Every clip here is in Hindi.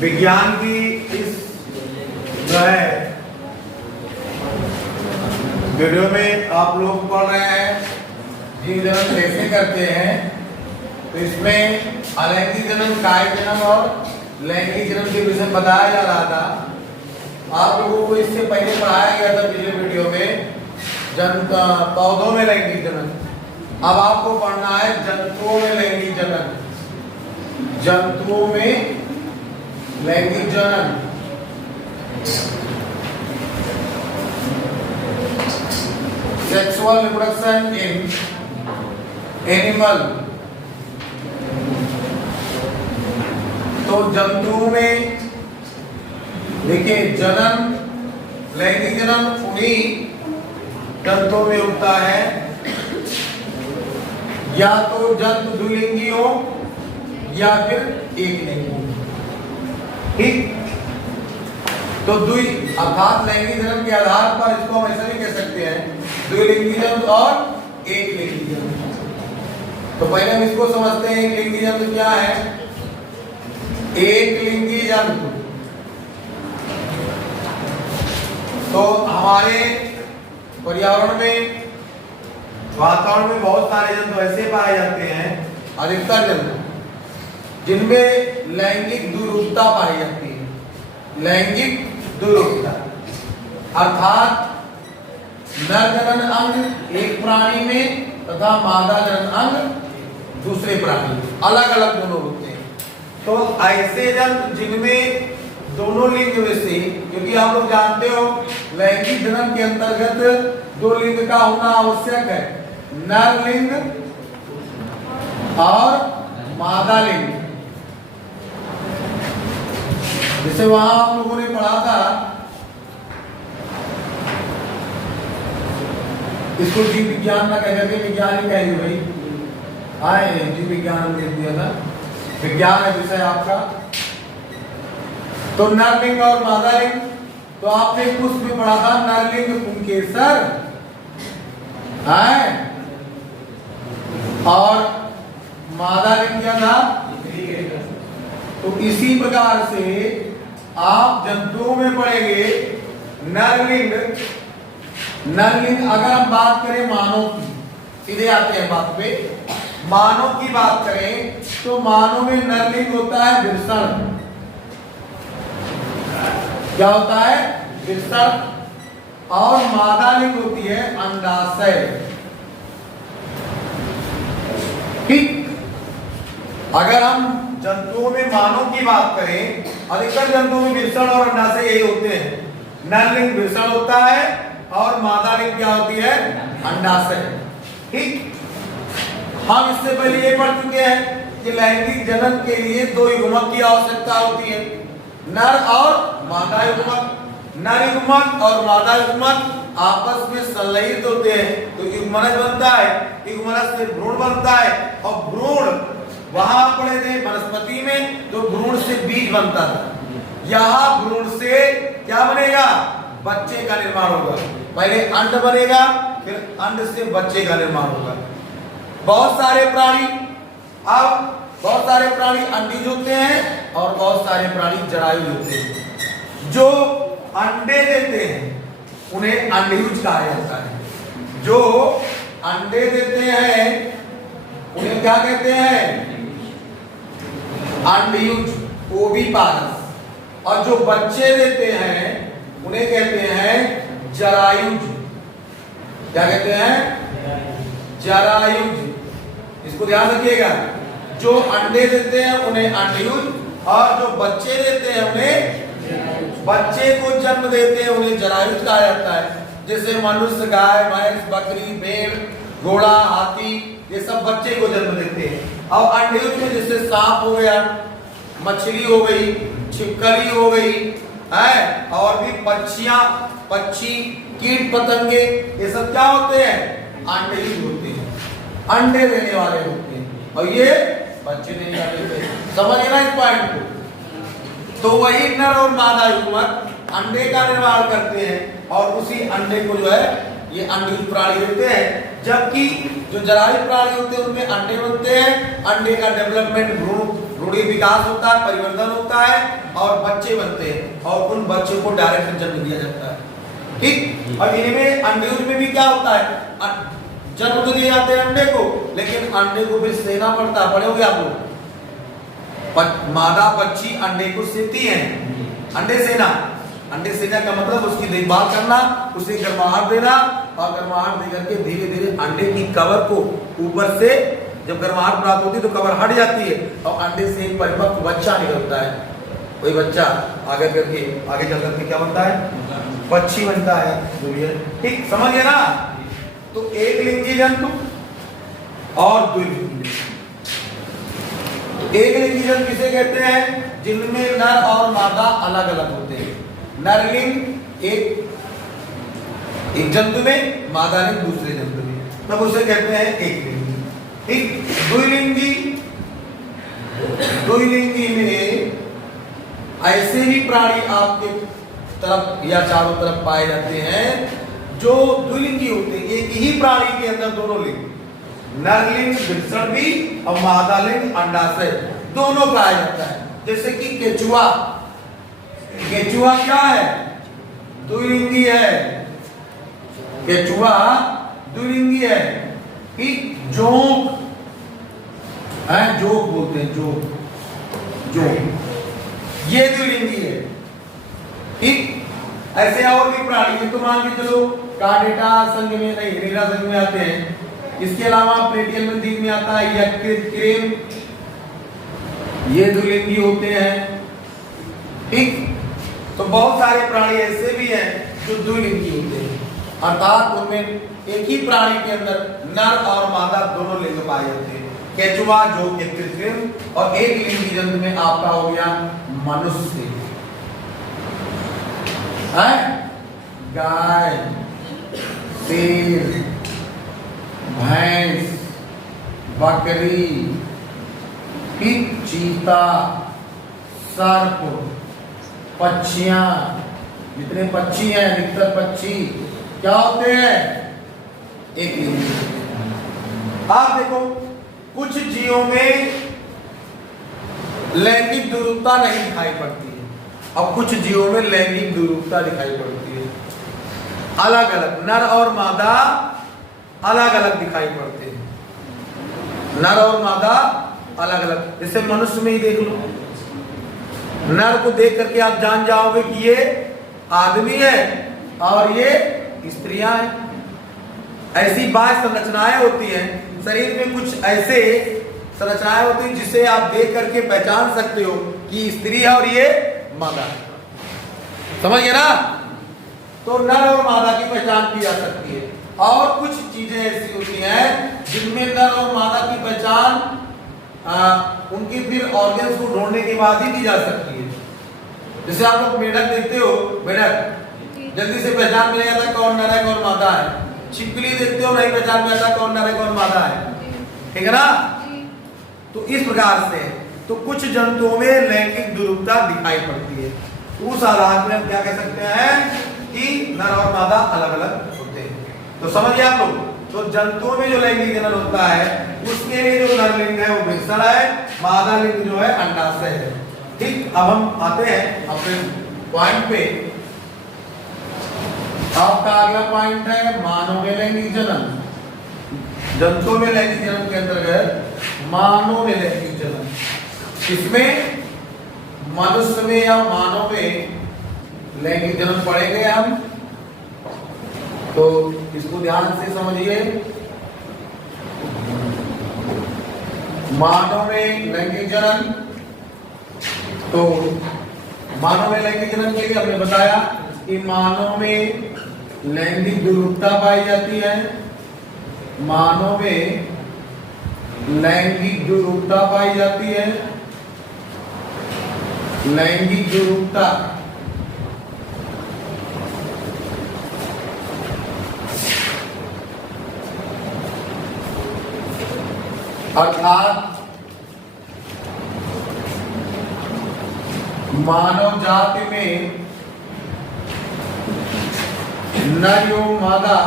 विज्ञान की इस जो है वीडियो में आप लोग पढ़ रहे हैं जीव जन्म कैसे करते हैं। तो इसमें अलैंगिक जन्म, कायिक जन्म और लैंगिक जन्म के विषय बताया जा रहा था। आप लोगों को इससे पहले पढ़ाया गया था पिछले वीडियो में पौधों में लैंगिक जन्म। अब आपको पढ़ना है जंतुओं में लैंगिक जन्म। जंतुओं में लैंगिक जनन। Sexual reproduction in animal. तो जंतुओं में देखिए जनन, लैंगिक जनन उन्हीं जंतुओं में होता है या तो जंतु द्विलिंगी हो या फिर एक लिंगी। ठीक, तो द्वि अर्थात लैंगिक जन्म के आधार पर इसको हम ऐसा भी कह सकते हैं द्विलिंगी जंतु और एक लिंगी जंतु। तो पहले हम इसको समझते हैं एक लिंगी जंतु क्या है। एक लिंगी जंतु तो हमारे पर्यावरण में, वातावरण में बहुत सारे जंतु ऐसे पाए जाते हैं, अधिकतर जंतु जिनमें लैंगिक द्विरूपता पाई जाती है। लैंगिक द्विरूपता अर्थात नर जनन अंग एक प्राणी में तथा मादा जनन अंग दूसरे प्राणी में, अलग अलग दोनों होते हैं। तो ऐसे जंतु जिनमें दोनों लिंग में से, क्योंकि आप लोग जानते हो लैंगिक जन्म के अंतर्गत दो लिंग का होना आवश्यक है, नर लिंग और मादा लिंग। जैसे वहां आप लोगों ने पढ़ा था, इसको जीव विज्ञान का कहते थे, विज्ञान ही कहेंगे भाई। आए जीव विज्ञान दे दिया था, विज्ञान है विषय आपका। तो नरलिंग और मादा लिंग, तो आपने कुछ भी पढ़ा था नरलिंग पुंकेसर है और मादा लिंग क्या था। तो इसी प्रकार से आप जंतुओं में पढ़ेंगे नरलिंग। नरलिंग अगर हम बात करें मानव की, सीधे आते हैं बात पे, मानव की बात करें तो मानव में नरलिंग होता है वृषण। क्या होता है? वृषण। और मादा लिंग होती है अंडाशय। ठीक, अगर हम जंतुओं में मानव की बात करें, अधिकतर जंतुओं में वृषण और अंडाशय यही होते हैं। नरलिंग वृषण होता है और मादा लिंग क्या होती है? अंडाशय। ठीक, हम इससे पहले ये पढ़ चुके हैं कि लैंगिक जनन के लिए दो युग्मक की आवश्यकता होती है, नर और मादा युग्मक। नर युग्मक और मादा युग्मक आपस में संलयित होते हैं तो युग्मनज बनता है, युग्मनज से भ्रूण बनता है और भ्रूण वहां पढ़े थे वनस्पति में तो भ्रूण से बीज बनता था। यहाँ भ्रूण से क्या बनेगा? बच्चे का निर्माण होगा। पहले अंड बनेगा, फिर अंड से बच्चे का निर्माण होगा। बहुत सारे प्राणी, अब बहुत सारे प्राणी अंडीज होते हैं और बहुत सारे प्राणी जरायुज होते हैं। जो अंडे देते हैं उन्हें अंडयुज कहा जाता है। जो अंडे देते हैं उन्हें क्या कहते हैं? अंडयुज, ओविपारस। और जो बच्चे देते हैं उन्हें कहते हैं जरायुज। क्या कहते हैं? जरायुज। इसको ध्यान रखिएगा, जो अंडे देते हैं उन्हें अंडयुज और जो बच्चे देते हैं उन्हें, बच्चे को जन्म देते हैं उन्हें जरायुज कहा जाता है। जैसे मनुष्य, गाय, भैंस, बकरी, भेड़, घोड़ा, हाथी, ये सब बच्चे को जन्म देते हैं। और अंडयुज में जैसे सांप हो गया, मछली हो गई, छिपकली हो गई है, और भी पक्षियां, पक्षी, कीट पतंगे, ये सब क्या होते हैं? अंडयुज होते हैं, अंडे देने वाले होते हैं और ये बच्चे देने वाले होते हैं। समझ ना इस पॉइंट को? तो वही नर और मादा युग्मक अंडे का निर्माण करते हैं और उसी अंडे को जो है ये अंडयुज प्राणी होते हैं। जबकि जो जरायु प्राणी होते हैं उनमें अंडे बनते हैं, अंडे का डेवलपमेंट भ्रूण भ्रूणी विकास होता है, परिवर्धन होता है और बच्चे बनते हैं और उन बच्चों को डायरेक्ट जन्म दिया जाता है। ठीक। और इनमें अंडे में भी क्या होता है, जन्म तो दिए जाते हैं अंडे को, लेकिन अंडे को फिर सेना पड़ता है। पढ़े होंगे आप लोग, मादा पक्षी अंडे को सेती है, अंडे सेना। अंडे सेना का मतलब उसकी देखभाल करना, उसे गर्माहट देना और गर्माहट देकर के धीरे धीरे अंडे की कवर को ऊपर से जब गर्माहट प्राप्त होती है तो कवर हट जाती है और अंडे से एक परिपक्व बच्चा निकलता है। वही बच्चा आगे चल करके क्या बनता है, पक्षी बनता है। ठीक, समझ गए ना। तो एक लिंगी जंतु और द्विलिंगी। एक लिंगी जंतु किसे कहते हैं, जिनमें नर और मादा अलग अलग होते हैं। नरलिंग एक जंतु में, मादा लिंग दूसरे जंतु में, तब उसे कहते हैं एक लिंगी। ठीक। द्विलिंगी में ऐसे भी प्राणी आपके तरफ या चारों तरफ पाए जाते हैं जो द्विलिंगी होते हैं। एक ही प्राणी के अंदर दोनों लिंग, नरलिंग वृषण भी और मादा लिंग अंडाशय दोनों पाया जाता है। जैसे कि केचुआ, केचुआ क्या है, द्विलिंगी है। केचुआ द्विलिंगी है। ठीक। जोंक है, जोंक बोलते हैं, जोंक ये द्विलिंगी है। ठीक। ऐसे और भी प्राणी है, तो मान के चलो कार्डेटा संघ में नहीं, रीडा संघ में आते हैं। इसके अलावा प्लेटियल में द्वीप में आता है यकृत, क्रेम, ये द्विलिंगी होते हैं। ठीक। तो बहुत सारे प्राणी ऐसे भी हैं जो द्विलिंगी होते हैं, अर्थात उनमें एक ही प्राणी के अंदर नर और मादा दोनों लिंग पाए जाते हैं। केचुआ जो यकृत, क्रेम, और एक लिंगी जंतु में आपका हो गया मनुष्य, गाय, शेर, भैंस, बकरी, चीता, सर्प, पक्षियां, जितने पक्षी हैं अधिकतर पक्षी क्या होते हैं, एक लिंगी। आप देखो कुछ जीवों में लैंगिक द्विरूपता नहीं दिखाई पड़ती है और कुछ जीवों में लैंगिक द्विरूपता दिखाई पड़ती है। अलग अलग नर और मादा अलग अलग दिखाई पड़ते हैं, नर और मादा अलग अलग। जैसे मनुष्य में ही देख लो, नर को देख करके आप जान जाओगे कि ये आदमी है और ये स्त्रियां हैं। ऐसी बाह्य संरचनाएं होती हैं शरीर में, कुछ ऐसे संरचनाएं होती हैं जिसे आप देख करके पहचान सकते हो कि स्त्री है और ये मादा है। समझ गए ना। तो नर और मादा की पहचान की जा सकती है। और कुछ चीजें ऐसी होती हैं जिनमें नर और मादा की पहचान उनकी फिर ऑर्गन्स को ढूंढने के बाद ही की जा सकती है। जैसे आप लोग मेढक देखते हो, मेढक जल्दी से पहचान में नहीं आता कौन नर है कौन मादा है। छिपकली देखते हो, नहीं पहचान में आता कौन नर है कौन मादा है। ठीक है ना। तो इस प्रकार से तो कुछ जंतुओं में लैंगिक द्विरूपता दिखाई पड़ती है। उस आधार में हम क्या कह सकते हैं कि नर और मादा अलग अलग होते हैं। तो समझिए आप लोग, तो जंतुओं में जो लैंगिक जनन होता है उसके लिए जो नरलिंग है वो वृषण है, मादा लिंग जो है अंडाशय है। ठीक। अब हम आते हैं अपने पॉइंट पे। आपका अगला पॉइंट है मानव में लैंगिक जनन। जंतुओं में लैंगिक जनन के अंतर्गत मानव में लैंगिक जनन, इसमें मनुष्य में या मानव में लैंगिक जनन पढ़ेंगे हम, तो इसको ध्यान से समझिए। मानव में लैंगिक जनन, तो मानव में लैंगिक जनन के लिए हमने बताया कि मानव में लैंगिक द्विरूपता पाई जाती है। मानव में लैंगिक द्विरूपता पाई जाती है। लैंगिक द्विरूपता अर्थात मानव जाति में नर एवं मादा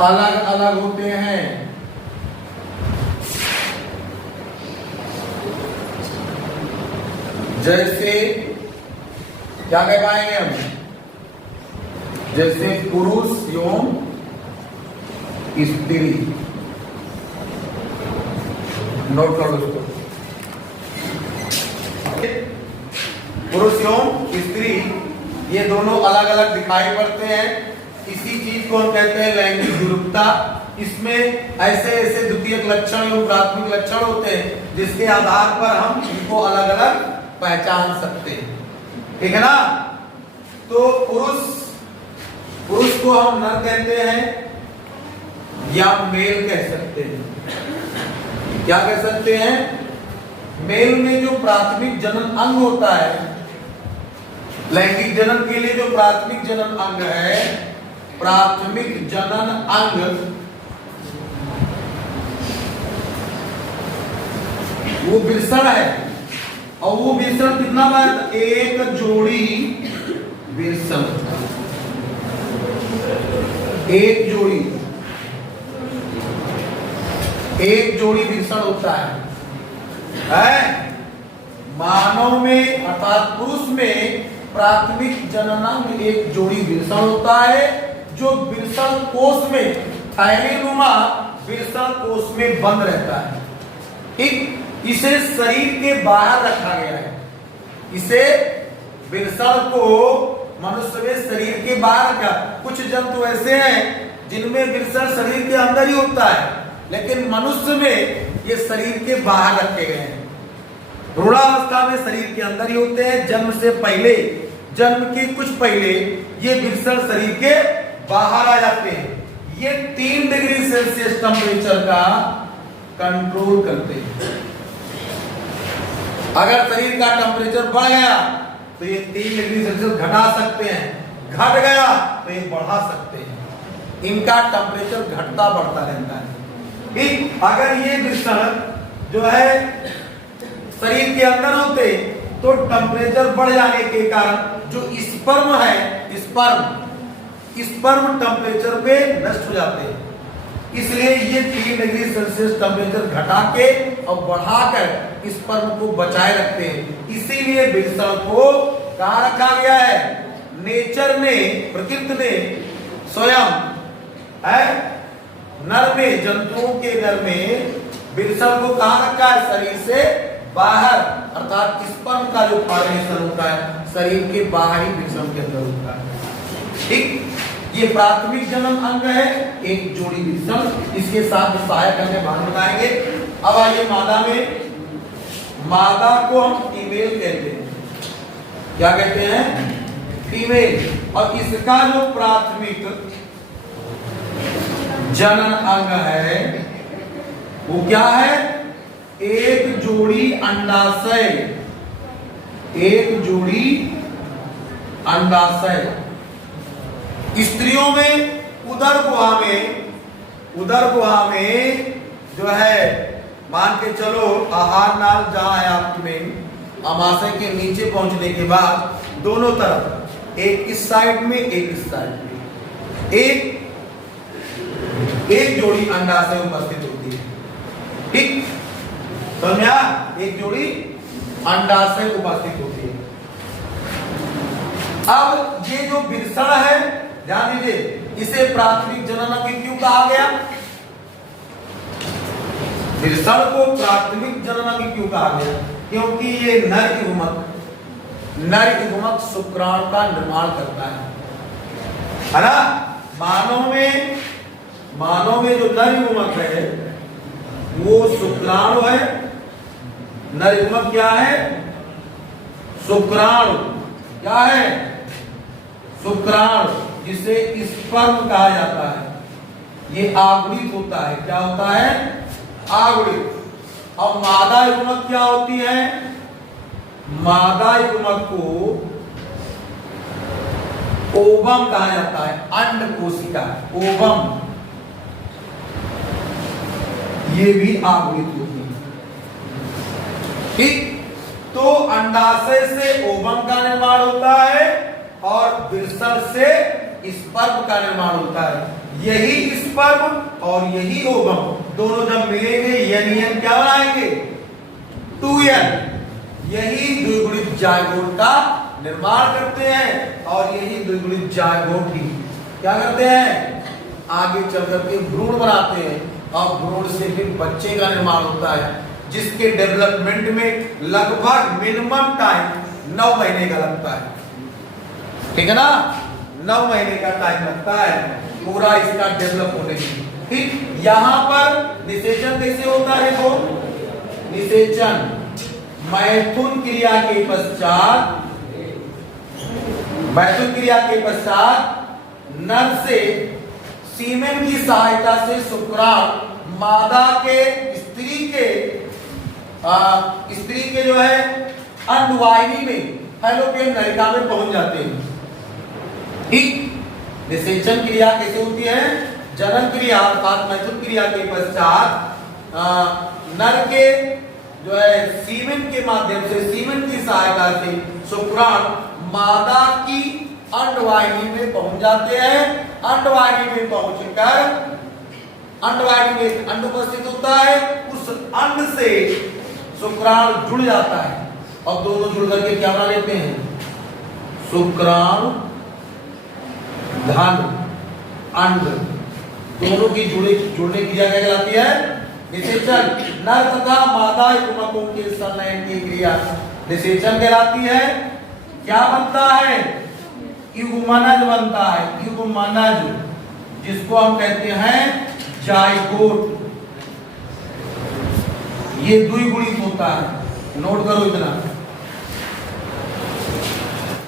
अलग अलग होते हैं। जैसे क्या कह पाएंगे हम, जैसे पुरुष एवं स्त्री। नोट कर लो इसको। पुरुष एवं स्त्री ये दोनों अलग अलग दिखाई पड़ते हैं। इसी चीज को हम कहते हैं लैंगिक विरूपता। इसमें ऐसे ऐसे द्वितीयक लक्षण एवं प्राथमिक लक्षण होते हैं जिसके आधार पर हम इनको अलग अलग पहचान सकते हैं, ठीक है ना। तो पुरुष को हम नर कहते हैं या मेल कह सकते हैं। क्या कह सकते हैं? मेल में जो प्राथमिक जनन अंग होता है, लैंगिक जनन के लिए जो प्राथमिक जनन अंग है, प्राथमिक जनन अंग वो विषण है। और वो विषण कितना बार? एक जोड़ी विषण, एक जोड़ी विषण होता है। मानव में अर्थात पुरुष में प्राथमिक जननांग एक जोड़ी विषण होता है, जो विषण कोष में थैलीनुमा विषण कोष में बंद रहता है। ठीक, इसे शरीर के बाहर रखा गया है। इसे विषण को मनुष्य में शरीर के बाहर रखा। कुछ जंतु ऐसे हैं जिनमें विषण शरीर के अंदर ही होता है, लेकिन मनुष्य में ये शरीर के बाहर रखे गए हैं। भ्रूणावस्था में शरीर के अंदर ही होते हैं। जन्म से पहले, जन्म के कुछ पहले ये विषण शरीर के बाहर आ जाते हैं। ये 3 डिग्री सेल्सियस टेम्परेचर का कंट्रोल करते हैं। अगर शरीर का टेम्परेचर बढ़ गया तो ये 3 डिग्री सेल्सियस घटा सकते हैं, घट गया तो ये बढ़ा सकते हैं। इनका टेम्परेचर घटता बढ़ता रहता है। ठीक, अगर ये विषण जो है शरीर के अंदर होते तो टेम्परेचर बढ़ जाने के कारण जो स्पर्म है, स्पर्म टेम्परेचर पे नष्ट हो जाते हैं। इसलिए ये 3 डिग्री सेल्सियस टेम्परेचर घटा के और बढ़ाकर स्पर्म को बचाए रखते हैं। इसीलिए विषण को कहाँ रखा गया है? नेचर ने, प्रकृति ने स्वयं है नर में, जंतुओं के नर में विषण को कहाँ रखा है? शरीर से बाहर, अर्थात स्पर्म का जो फॉर्मेशन होता है शरीर के बाहरी विषण के अंदर होता है। ठीक, ये प्राथमिक जनन अंग है, एक जोड़ी विषण। इसके साथ सहायक अंग भाग बताएंगे। अब आइए मादा में। मादा को हम फीमेल कहते हैं। क्या कहते हैं? फीमेल। और इसका जो प्राथमिक जनन अंग है वो क्या है? एक जोड़ी अंडाशय, एक जोड़ी अंडाशय। स्त्रियों में उदर गुहा में जो है, मान के चलो आहार नाल जहां है आपकी में, अमाशय के नीचे पहुंचने के बाद दोनों तरफ, एक इस साइड में एक इस साइड में, एक जोड़ी अंडाशय उपस्थित होती है। ठीक, समझा? एक जोड़ी अंडाशय उपस्थित होती है। अब ये जो विषण है, ध्यान दीजिए, इसे प्राथमिक जनन अंग क्यों कहा गया? विषण को प्राथमिक जनन अंग क्यों कहा गया? क्योंकि ये नर युग्मक शुक्राणु का निर्माण करता है ना। मानव में जो नर युग्मक है वो शुक्राणु है। नर युग्मक क्या है? शुक्राणु। क्या है? शुक्राणु, जिसे स्पर्म कहा जाता है। ये आगुड़ित होता है। क्या होता है? आगुड़ित। अब मादा युग्मक क्या होती है? मादा युग्मक को ओवम कहा जाता है। अंड कोशिका, ओवम, ये भी आगुड़ित होती है। ठीक, तो अंडाशय से ओवम का निर्माण होता है और विषण से स्पर्म का निर्माण होता है। यही स्पर्म और यही ओवम दोनों जब मिलेंगे, यन क्या बनाएंगे? 2n। यही द्विगुणित जायगोट का निर्माण करते हैं और यही द्विगुणित जायगोट ही क्या करते हैं, आगे चल करके भ्रूण बनाते हैं और भ्रूण से फिर बच्चे का निर्माण होता है, जिसके डेवलपमेंट में लगभग मिनिमम टाइम 9 महीने का लगता है। ठीक है ना, 9 महीने का टाइम लगता है पूरा इसका डेवलप होने में। ठीक, यहां पर निषेचन कैसे होता है, देखो निषेचन मैथुन क्रिया के पश्चात, मैथुन क्रिया के पश्चात नर से सीमेन की सहायता से शुक्राणु मादा के स्त्री के जो है अंडवाहिनी में फैलोपियन नलिका में पहुंच जाते हैं। ठीक, निषेचन क्रिया कैसे होती है, जनन क्रिया अर्थात मैथुन क्रिया के पश्चात नर के जो है सीमेन के माध्यम से, सीमेन की सहायता से शुक्राणु मादा की अंडवाहिनी में पहुंच जाते हैं। अंडवाहिनी में पहुंचकर अंडवाहिनी में अंड उपस्थित होता है, उस अंड से शुक्राणु जुड़ जाता है और दोनों जुड़ करके क्या बना लेते हैं, शुक्राणु धन अंड, दोनों की जुड़ने की जगह कहलाती है निषेचन। नर तथा मादा युग्मकों के संलयन की क्रिया निषेचन कहलाती है। क्या बनता है, युग्मनज बनता है, युग्मनज, जिसको हम कहते हैं जायगोट। ये द्विगुणित होता है, नोट करो इतना।